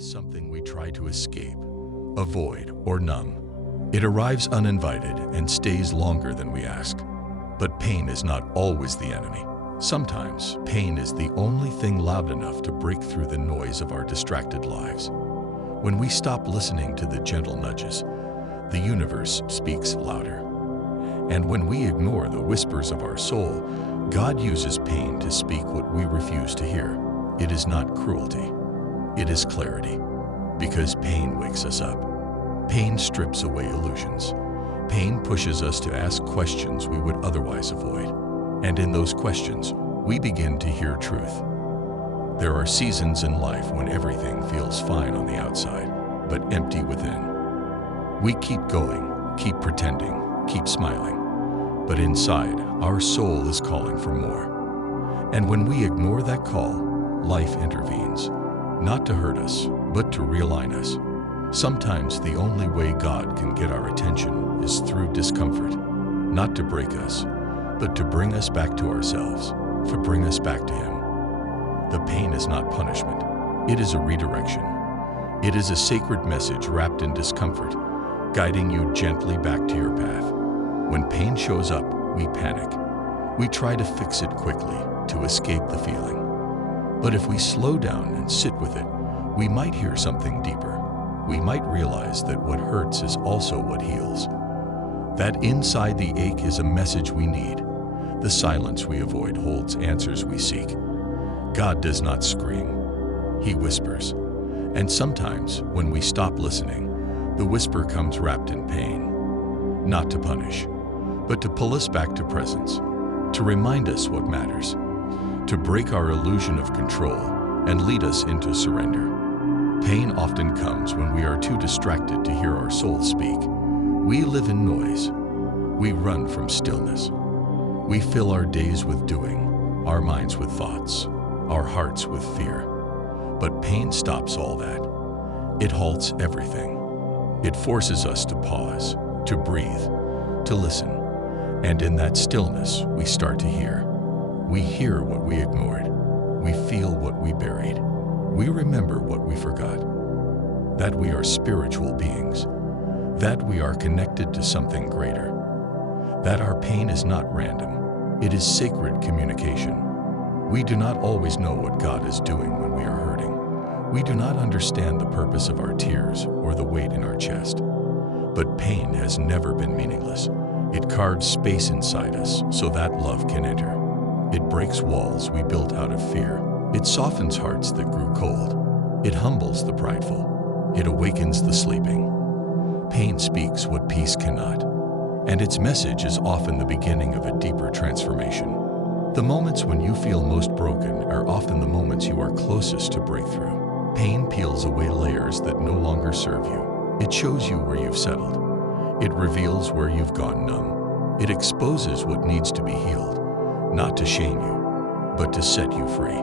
is something we try to escape, avoid, or numb. It arrives uninvited and stays longer than we ask. But pain is not always the enemy. Sometimes, pain is the only thing loud enough to break through the noise of our distracted lives. When we stop listening to the gentle nudges, the universe speaks louder. And when we ignore the whispers of our soul, God uses pain to speak what we refuse to hear. It is not cruelty. It is clarity. Because pain wakes us up. Pain strips away illusions. Pain pushes us to ask questions we would otherwise avoid. And in those questions, we begin to hear truth. There are seasons in life when everything feels fine on the outside, but empty within. We keep going, keep pretending, keep smiling. But inside, our soul is calling for more. And when we ignore that call, life intervenes, not to hurt us, but to realign us. Sometimes the only way God can get our attention is through discomfort, not to break us, but to bring us back to ourselves, to bring us back to Him. The pain is not punishment. It is a redirection. It is a sacred message wrapped in discomfort, guiding you gently back to your path. When pain shows up, we panic. We try to fix it quickly to escape the feeling. But if we slow down and sit with it, we might hear something deeper. We might realize that what hurts is also what heals. That inside the ache is a message we need. The silence we avoid holds answers we seek. God does not scream. He whispers. And sometimes, when we stop listening, the whisper comes wrapped in pain. Not to punish, but to pull us back to presence, to remind us what matters, to break our illusion of control and lead us into surrender. Pain often comes when we are too distracted to hear our soul speak. We live in noise. We run from stillness. We fill our days with doing, our minds with thoughts, our hearts with fear. But pain stops all that. It halts everything. It forces us to pause, to breathe, to listen. And in that stillness, we start to hear. We hear what we ignored. We feel what we buried. We remember what we forgot. That we are spiritual beings. That we are connected to something greater. That our pain is not random. It is sacred communication. We do not always know what God is doing when we are hurting. We do not understand the purpose of our tears or the weight in our chest. But pain has never been meaningless. It carves space inside us so that love can enter. It breaks walls we built out of fear. It softens hearts that grew cold. It humbles the prideful. It awakens the sleeping. Pain speaks what peace cannot. And its message is often the beginning of a deeper transformation. The moments when you feel most broken are often the moments you are closest to breakthrough. Pain peels away layers that no longer serve you. It shows you where you've settled. It reveals where you've gone numb. It exposes what needs to be healed, not to shame you, but to set you free.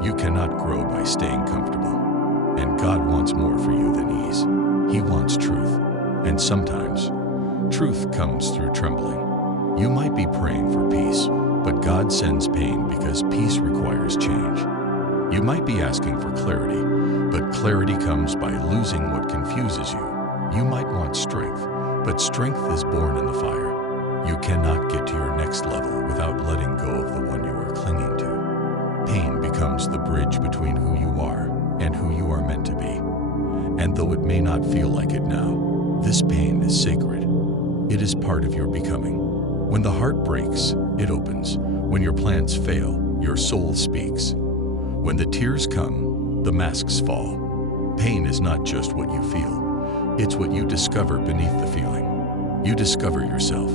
You cannot grow by staying comfortable. And God wants more for you than ease. He wants truth. And sometimes, truth comes through trembling. You might be praying for peace, but God sends pain because peace requires change. You might be asking for clarity, but clarity comes by losing what confuses you. You might want strength, but strength is born in the fire. You cannot get to your next level without letting go of the one you are clinging to. Pain becomes the bridge between who you are and who you are meant to be. And though it may not feel like it now, this pain is sacred. It is part of your becoming. When the heart breaks, it opens. When your plans fail, your soul speaks. When the tears come, the masks fall. Pain is not just what you feel. It's what you discover beneath the feeling. You discover yourself.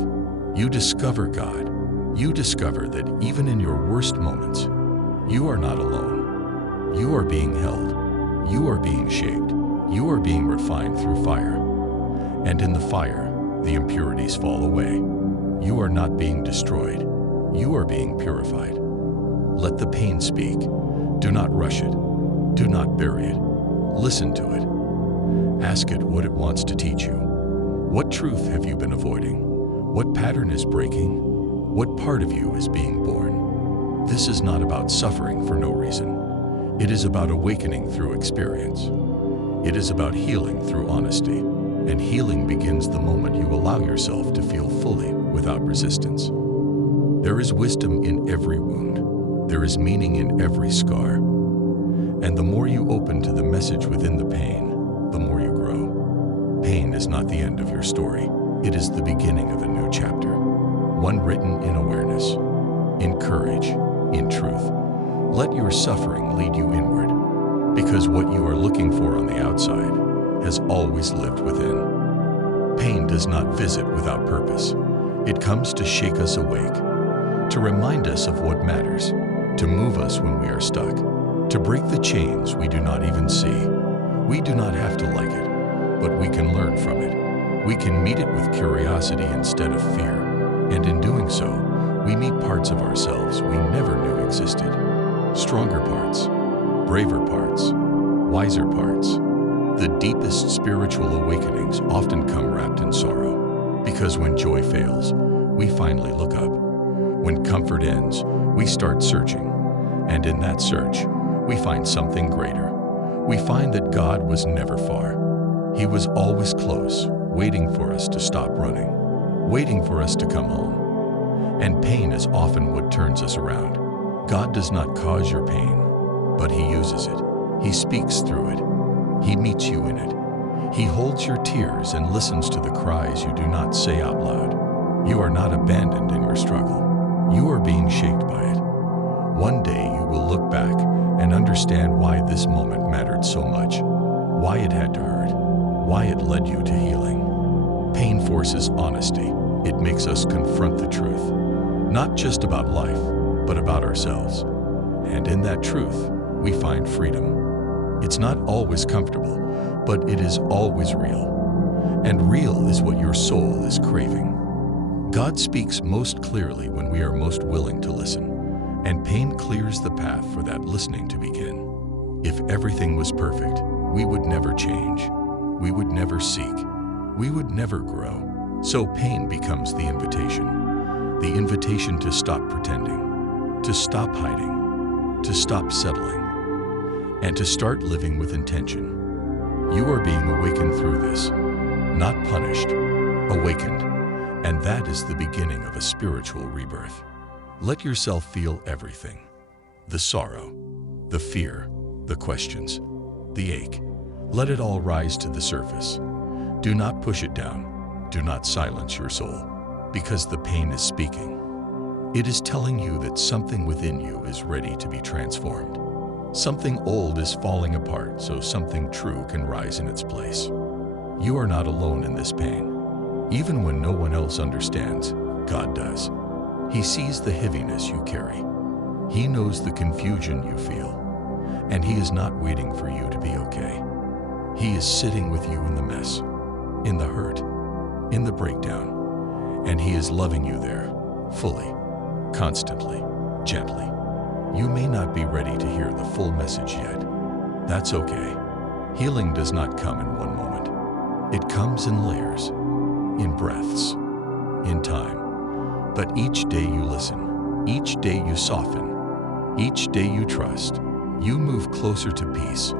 You discover God. You discover that even in your worst moments, you are not alone. You are being held. You are being shaped. You are being refined through fire. And in the fire, the impurities fall away. You are not being destroyed. You are being purified. Let the pain speak. Do not rush it. Do not bury it. Listen to it. Ask it what it wants to teach you. What truth have you been avoiding? What pattern is breaking? What part of you is being born? This is not about suffering for no reason. It is about awakening through experience. It is about healing through honesty, and healing begins the moment you allow yourself to feel fully without resistance. There is wisdom in every wound. There is meaning in every scar. And the more you open to the message within the pain, the more you grow. Pain is not the end of your story. It is the beginning of a new chapter. One written in awareness, in courage, in truth. Let your suffering lead you inward, because what you are looking for on the outside has always lived within. Pain does not visit without purpose. It comes to shake us awake, to remind us of what matters, to move us when we are stuck, to break the chains we do not even see. We do not have to like it, but we can learn from it. We can meet it with curiosity instead of fear, and in doing so, we meet parts of ourselves we never knew existed. Stronger parts, braver parts, wiser parts. The deepest spiritual awakenings often come wrapped in sorrow, because when joy fails, we finally look up. When comfort ends, we start searching, and in that search, we find something greater. We find that God was never far. He was always close, waiting for us to stop running, waiting for us to come home. And pain is often what turns us around. God does not cause your pain, but He uses it. He speaks through it. He meets you in it. He holds your tears and listens to the cries you do not say out loud. You are not abandoned in your struggle. You are being shaped by it. One day you will look back and understand why this moment mattered so much, why it had to hurt, why it led you to healing. Pain forces honesty. It makes us confront the truth, not just about life, but about ourselves. And in that truth, we find freedom. It's not always comfortable, but it is always real. And real is what your soul is craving. God speaks most clearly when we are most willing to listen. And pain clears the path for that listening to begin. If everything was perfect, we would never change. We would never seek. We would never grow. So pain becomes the invitation to stop pretending, to stop hiding, to stop settling, and to start living with intention. You are being awakened through this, not punished, awakened, and that is the beginning of a spiritual rebirth. Let yourself feel everything. The sorrow, the fear, the questions, the ache. Let it all rise to the surface. Do not push it down. Do not silence your soul, because the pain is speaking. It is telling you that something within you is ready to be transformed. Something old is falling apart so something true can rise in its place. You are not alone in this pain. Even when no one else understands, God does. He sees the heaviness you carry. He knows the confusion you feel. And He is not waiting for you to be okay. He is sitting with you in the mess, in the hurt, in the breakdown. And He is loving you there, fully, constantly, gently. You may not be ready to hear the full message yet. That's okay. Healing does not come in one moment. It comes in layers, in breaths, in time. But each day you listen, each day you soften, each day you trust, you move closer to peace.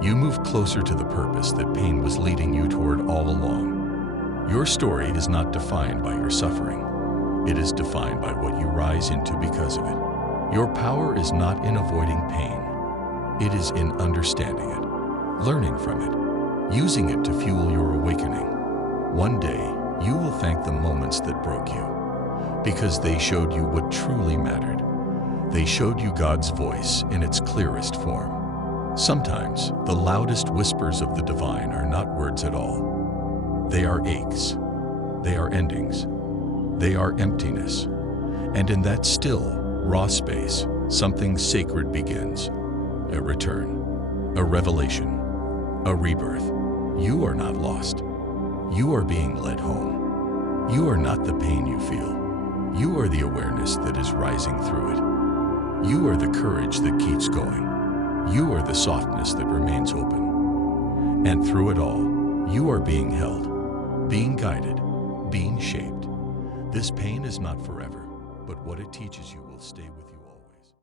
You move closer to the purpose that pain was leading you toward all along. Your story is not defined by your suffering. It is defined by what you rise into because of it. Your power is not in avoiding pain. It is in understanding it, learning from it, using it to fuel your awakening. One day, you will thank the moments that broke you, because they showed you what truly mattered. They showed you God's voice in its clearest form. Sometimes, the loudest whispers of the divine are not words at all. They are aches. They are endings. They are emptiness. And in that still, raw space, something sacred begins. A return, a revelation, a rebirth. You are not lost. You are being led home. You are not the pain you feel. You are the awareness that is rising through it. You are the courage that keeps going. You are the softness that remains open. And through it all, you are being held, being guided, being shaped. This pain is not forever, but what it teaches you will stay with you.